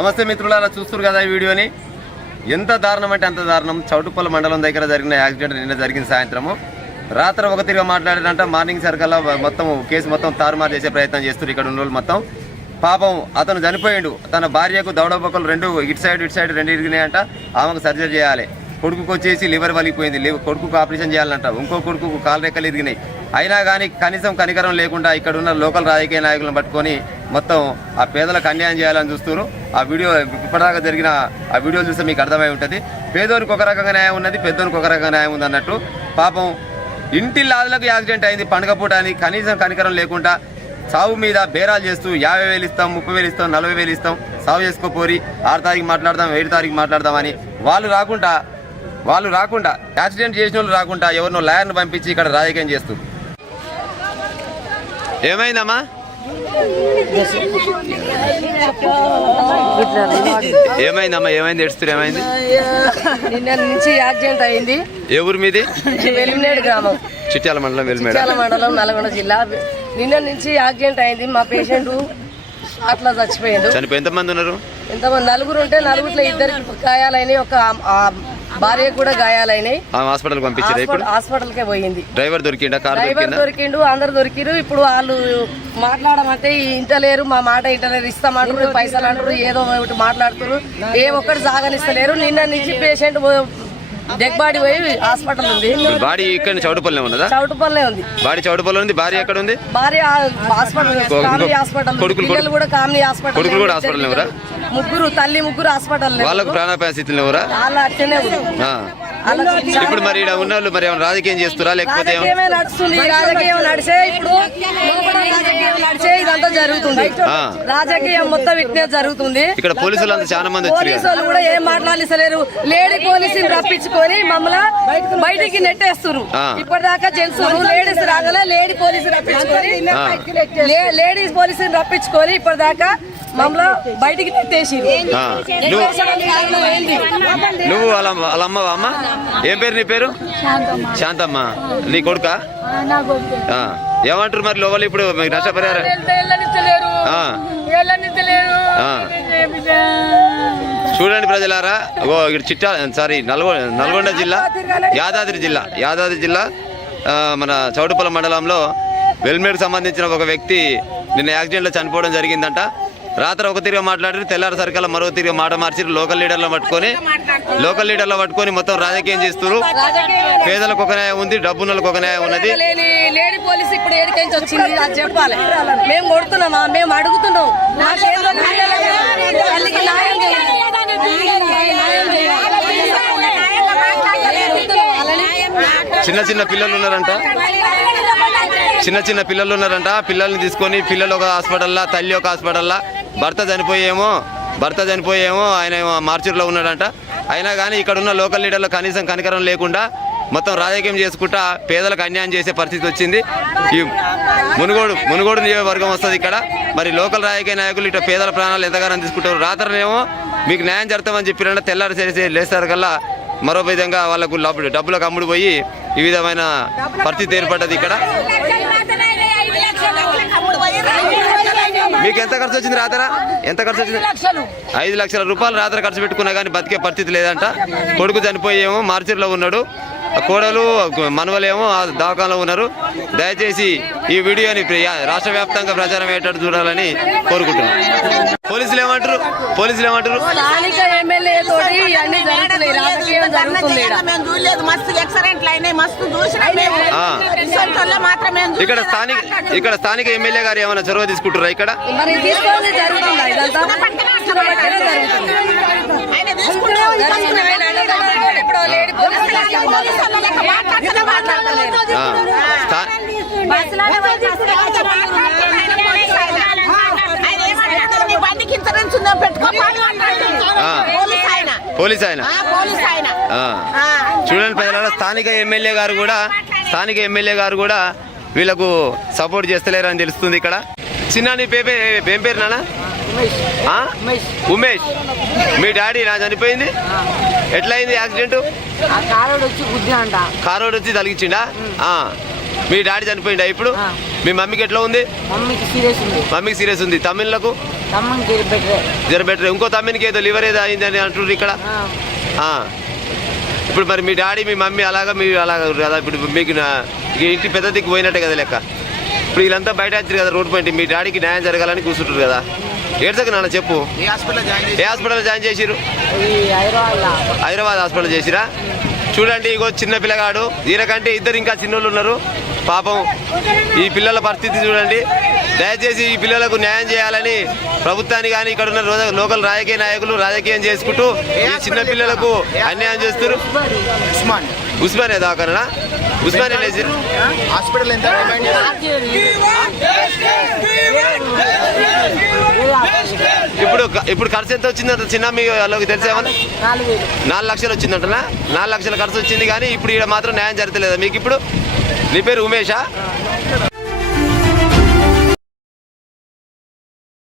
నమస్తే మిత్రులారా, చూస్తున్నారు కదా ఈ వీడియోని. ఎంత దారుణం అంటే అంత దారుణం. చౌటుప్పల్ మండలం దగ్గర జరిగిన యాక్సిడెంట్ నిన్న జరిగిన సాయంత్రము. రాత్రి ఒక తిరిగా మాట్లాడారంట. మార్నింగ్ సర్కల్లా మొత్తం కేసు మొత్తం తారుమారు చేసే ప్రయత్నం చేస్తారు ఇక్కడ ఉన్న వాళ్ళు మొత్తం. పాపం అతను చనిపోయిండు. తన భార్యకు దవడబొక్కలు రెండు ఇటు సైడ్ రెండు ఇరిగినాయంట. ఆమెకు సర్జరీ చేయాలి. కొడుకుకు వచ్చేసి లివర్ వలిగిపోయింది. కొడుకుకు ఆపరేషన్ చేయాలంట. ఇంకో కొడుకుకు కాలు రెక్కలు ఇరిగినాయి. అయినా కానీ కనీసం కనికరం లేకుండా ఇక్కడ ఉన్న లోకల్ రాజకీయ నాయకులను పట్టుకొని మొత్తం ఆ పేదలకు అన్యాయం చేయాలని చూస్తున్నారు. ఆ వీడియో ఇప్పటిదాకా జరిగిన ఆ వీడియో చూస్తే మీకు అర్థమై ఉంటుంది. పేదోనికి ఒక రకంగా న్యాయం ఉన్నది, పెద్దోనికి ఒక రకంగా న్యాయం ఉంది అన్నట్టు. పాపం ఇంటి లాదులకు యాక్సిడెంట్ అయింది పండుగ పూట అని కనీసం కనికరం లేకుండా సాగు మీద బేరాలు చేస్తూ 50,000 ఇస్తాం, 30,000 ఇస్తాం, 40,000 ఇస్తాం, సాగు చేసుకోపోరి 6 తారీఖు మాట్లాడదాం, 7 తారీఖు మాట్లాడదామని వాళ్ళు రాకుండా యాక్సిడెంట్ చేసిన వాళ్ళు రాకుండా ఎవరినో లాయర్ను పంపించి ఇక్కడ రాజకీయం చేస్తూ. ఏమైందమ్మా? ఏమైంది ఎడుస్తారు? ఏమైంది? నిన్న నుంచి యాక్సిడెంట్ అయింది. ఏ ఊరు మీది? వెలిమినేడు గ్రామం, చిట్యాల మండలం, చిట్యాల మండలం, నల్గొండ జిల్లా. నిన్న నుంచి యాక్సిడెంట్ అయింది. మా పేషెంట్ అట్లా చచ్చిపోయిండు. ఎంతమంది ఉన్నారు? ఎంతమంది? 4 ఉంటే 4 2 గాయాలైనాయి. ఒక భార్య కూడా గాయాలైనాయి. హాస్పిటల్ పంపించారు. ఇప్పుడు హాస్పిటల్కే పోయింది. డ్రైవర్ దొరికిండు, అందరు దొరికిరు. ఇప్పుడు వాళ్ళు మాట్లాడమంటే ఇంటలేరు, మా మాట ఇంటలేరు. ఇస్తామంటారు, పైసలు అంటారు, ఏదో ఒకటి మాట్లాడుతారు. ఏ ఒక్కటి సాగనిస్తలేరు. నిన్న నుంచి పేషెంట్ డెడ్ బాడీ పోయి హాస్పిటల్ ఉంది. బాడీ ఇక్కడ చౌటుపల్లె ఉన్నదా? చౌటుపల్లె ఉంది. బాడీ చౌటుపల్లె ఉంది. భార్య ఎక్కడ ఉంది? భార్య హాస్పిటల్, కామినీ హాస్పిటల్. పిల్లలు కూడా కామినీ హాస్పిటల్. కొడుకులు కూడా హాస్పిటల్ ఎవరా? ముగ్గురు హాస్పిటల్. వాళ్ళకు ప్రాణాపాయ స్థితిలో ఎవరా? వాళ్ళు అట్లనే. ఇప్పుడు మరి ఇక్కడ ఉన్న వాళ్ళు మరి ఏమైనా రాజకీయం చేస్తారా లేకపోతే నడుస్తుంది? రాజకీయం నడిచే ఇప్పుడు నడిచే ఇదంతా జరుగుతుంది. రాజకీయం మొత్తం విజ్ఞత జరుగుతుంది. ఇక్కడ పోలీసులు అంతా చాలా మంది పోలీసులు కూడా ఏం మాట్లాడలేరు. లేడీ పోలీసుని రప్పించుకొని మమ్మల్ని బయటికి నెట్టేస్తారు. ఇప్పటిదాకా జెంట్స్ లేడీస్ రాగలే. లేడీ పోలీసు రప్పించుకొని లేడీస్ పోలీసుని రప్పించుకొని ఇప్పటిదాకా మమ్మల్ని బయటికి నెట్టేసి. నువ్వు వాళ్ళ అమ్మవా? అమ్మ ఏం పేరు? నీ పేరు? శాంతమ్మ. నీ కొడుకా? ఏమంటారు మరి లోపల ఇప్పుడు మీకు నష్టపరిహారం? చూడండి ప్రజలారా, ఇక్కడ నల్గొండ జిల్లా, యాదాద్రి జిల్లా మన చౌటుపల్ల మండలంలో వెల్మేడుకు సంబంధించిన ఒక వ్యక్తి నిన్న యాక్సిడెంట్లో చనిపోవడం జరిగిందంట. రాత్రి ఒక తిరిగి మాట్లాడారు, తెల్లారి సరికల్లా మరో తిరిగి మాట మార్చి లోకల్ లీడర్లు పట్టుకొని మొత్తం రాజకీయం చేస్తారు. పేదలకు ఒక న్యాయం ఉంది, డబ్బున్నలకు ఒక న్యాయం ఉన్నది. లేడీ పోలీసు ఇప్పుడు ఏడికెంచి వచ్చింది అది చెప్పాలి. మేము కొడుతున్నామా? మేము అడుగుతున్నాం. చిన్న పిల్లలు ఉన్నారంట. పిల్లల్ని తీసుకొని పిల్లలు ఒక హాస్పిటల్లా, తల్లి ఒక హాస్పిటల్లా. భర్త చనిపోయేమో ఆయన మార్చూరులో ఉన్నాడంట. అయినా కానీ ఇక్కడ ఉన్న లోకల్ లీడర్లు కనీసం కనికరం లేకుండా మొత్తం రాజకీయం చేసుకుంటా పేదలకు అన్యాయం చేసే పరిస్థితి వచ్చింది. ఈ మునుగోడు నియోజకవర్గం వస్తుంది ఇక్కడ. మరి లోకల్ రాజకీయ నాయకులు ఇట్లా పేదల ప్రాణాలు ఎంతగానో తీసుకుంటారు. రాత్రినేమో మీకు న్యాయం జరుగుతామని చెప్పినంటే తెల్లారి చేసి లేస్తారు కల్లా మరో విధంగా వాళ్ళకు డబ్బులకు అమ్ముడు పోయి ఈ విధమైన పరిస్థితి ఏర్పడ్డది ఇక్కడ. మీకు ఎంత ఖర్చు వచ్చింది రాత్ర? ఎంత ఖర్చు వచ్చింది? 5 లక్షల రూపాయలు రాత్ర ఖర్చు పెట్టుకున్నా కానీ బతికే పరిస్థితి లేదంట. కొడుకు చనిపోయేమో మార్చిలో ఉన్నాడు, కోడలు మనవలేమో దవాఖానలో ఉన్నారు. దయచేసి ఈ వీడియోని రాష్ట్ర వ్యాప్తంగా ప్రచారం అయ్యేటట్టు చూడాలని కోరుకుంటున్నాను. పోలీసులు ఏమంటారు? స్థానిక ఎమ్మెల్యే తోటి అన్ని జరుగుతున్నాయి, రాజకీయం జరుగుతుంది. ఇక్కడ స్థానిక ఎమ్మెల్యే గారు ఏమైనా చొరవ తీసుకుంటారా? ఇక్కడ పోలీస్ ఆయన చూడండి ప్రజల, స్థానిక ఎమ్మెల్యే గారు కూడా వీళ్ళకు సపోర్ట్ చేస్తలేరు అని తెలుస్తుంది ఇక్కడ. చిన్న నీ ఏం పేరు నాన్న? ఉమేష్. మీ డాడీ నా చనిపోయింది. ఎట్లా అయింది యాక్సిడెంట్? కారోడు వచ్చి తలిగించిండా? మీ డాడీ చనిపోయిందా ఇప్పుడు? మీ మమ్మీకి ఎట్లా ఉంది? మమ్మీకి సీరియస్ ఉంది. తమ్మిళ్ళకు జర బెటర్. ఇంకో తమ్మినికి ఏదో లివర్ ఏదో అయిందని అంటున్నారు ఇక్కడ. ఇప్పుడు మరి మీ డాడీ మీ మమ్మీ అలాగా మీరు అలాగా కదా. ఇప్పుడు మీకు ఇంటి పెద్ద దిక్కు పోయినట్టే కదా లెక్క. ఇప్పుడు వీళ్ళంతా బయట వచ్చారు కదా రోడ్డు పోయింటి. మీ డాడీకి న్యాయం జరగాలని కూర్చుంటారు కదా. ఏడ్చక నాన్న చెప్పు. ఏ హాస్పిటల్ జాయిన్ చేసిరు? హైదరాబాద్ హాస్పిటల్ చేసిరా? చూడండి, ఇగో చిన్న పిల్లగాడు. ఈయనకంటే ఇద్దరు ఇంకా చిన్నోళ్ళు ఉన్నారు. పాపం ఈ పిల్లల పరిస్థితి చూడండి. దయచేసి ఈ పిల్లలకు న్యాయం చేయాలని ప్రభుత్వాన్ని కానీ ఇక్కడ ఉన్న లోకల్ రాజకీయ నాయకులు రాజకీయం చేసుకుంటూ ఈ చిన్న పిల్లలకు అన్యాయం చేస్తారు. ఉస్మానియా దాకా ఉస్మానియా లేచి హాస్పిటల్ ఎంత ఇప్పుడు ఖర్చు ఎంత వచ్చిందంట చిన్న మీ వాళ్ళకి తెలిసేమన్నా? 4 లక్షలు వచ్చిందంటనా? 4 లక్షల ఖర్చు వచ్చింది. కానీ ఇప్పుడు ఇక్కడ మాత్రం న్యాయం జరగలేదా మీకు? ఇప్పుడు నీ పేరు ఉమేషా?